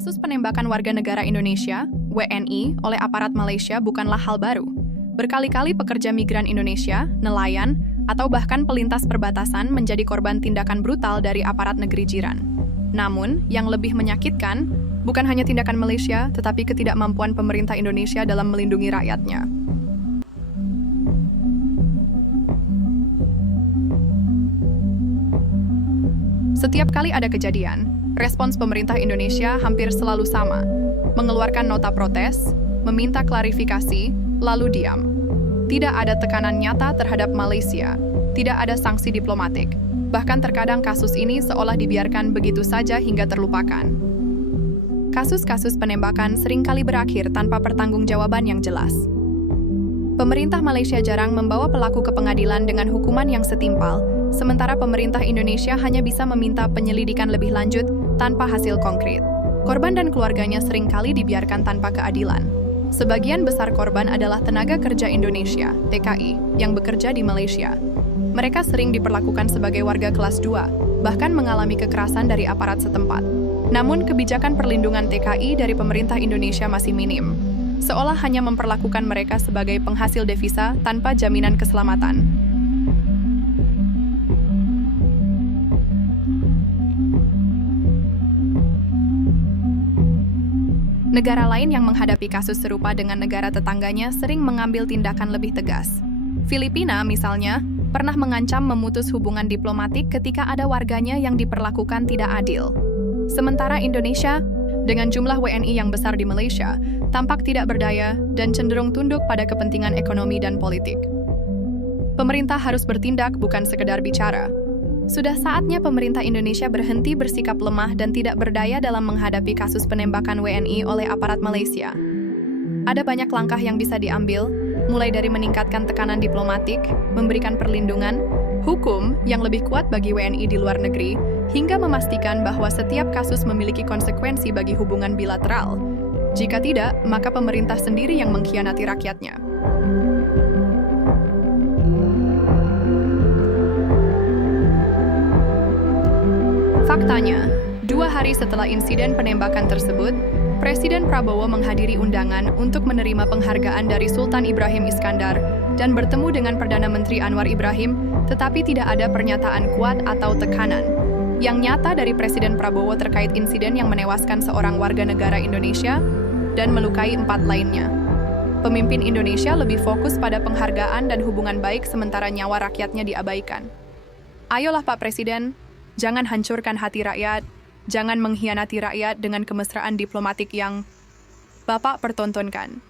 Kasus penembakan warga negara Indonesia, WNI, oleh aparat Malaysia bukanlah hal baru. Berkali-kali pekerja migran Indonesia, nelayan, atau bahkan pelintas perbatasan menjadi korban tindakan brutal dari aparat negeri jiran. Namun, yang lebih menyakitkan, bukan hanya tindakan Malaysia, tetapi ketidakmampuan pemerintah Indonesia dalam melindungi rakyatnya. Setiap kali ada kejadian, respons pemerintah Indonesia hampir selalu sama, mengeluarkan nota protes, meminta klarifikasi, lalu diam. Tidak ada tekanan nyata terhadap Malaysia, tidak ada sanksi diplomatik. Bahkan terkadang kasus ini seolah dibiarkan begitu saja hingga terlupakan. Kasus-kasus penembakan seringkali berakhir tanpa pertanggungjawaban yang jelas. Pemerintah Malaysia jarang membawa pelaku ke pengadilan dengan hukuman yang setimpal, sementara pemerintah Indonesia hanya bisa meminta penyelidikan lebih lanjut tanpa hasil konkret. Korban dan keluarganya seringkali dibiarkan tanpa keadilan. Sebagian besar korban adalah tenaga kerja Indonesia, TKI, yang bekerja di Malaysia. Mereka sering diperlakukan sebagai warga kelas 2, bahkan mengalami kekerasan dari aparat setempat. Namun, kebijakan perlindungan TKI dari pemerintah Indonesia masih minim, seolah hanya memperlakukan mereka sebagai penghasil devisa tanpa jaminan keselamatan. Negara lain yang menghadapi kasus serupa dengan negara tetangganya sering mengambil tindakan lebih tegas. Filipina, misalnya, pernah mengancam memutus hubungan diplomatik ketika ada warganya yang diperlakukan tidak adil. Sementara Indonesia, dengan jumlah WNI yang besar di Malaysia, tampak tidak berdaya dan cenderung tunduk pada kepentingan ekonomi dan politik. Pemerintah harus bertindak, bukan sekedar bicara. Sudah saatnya pemerintah Indonesia berhenti bersikap lemah dan tidak berdaya dalam menghadapi kasus penembakan WNI oleh aparat Malaysia. Ada banyak langkah yang bisa diambil, mulai dari meningkatkan tekanan diplomatik, memberikan perlindungan, hukum yang lebih kuat bagi WNI di luar negeri, hingga memastikan bahwa setiap kasus memiliki konsekuensi bagi hubungan bilateral. Jika tidak, maka pemerintah sendiri yang mengkhianati rakyatnya. Faktanya, 2 hari setelah insiden penembakan tersebut, Presiden Prabowo menghadiri undangan untuk menerima penghargaan dari Sultan Ibrahim Iskandar dan bertemu dengan Perdana Menteri Anwar Ibrahim, tetapi tidak ada pernyataan kuat atau tekanan yang nyata dari Presiden Prabowo terkait insiden yang menewaskan seorang warga negara Indonesia dan melukai 4 lainnya. Pemimpin Indonesia lebih fokus pada penghargaan dan hubungan baik sementara nyawa rakyatnya diabaikan. Ayolah Pak Presiden, jangan hancurkan hati rakyat, jangan mengkhianati rakyat dengan kemesraan diplomatik yang Bapak pertontonkan.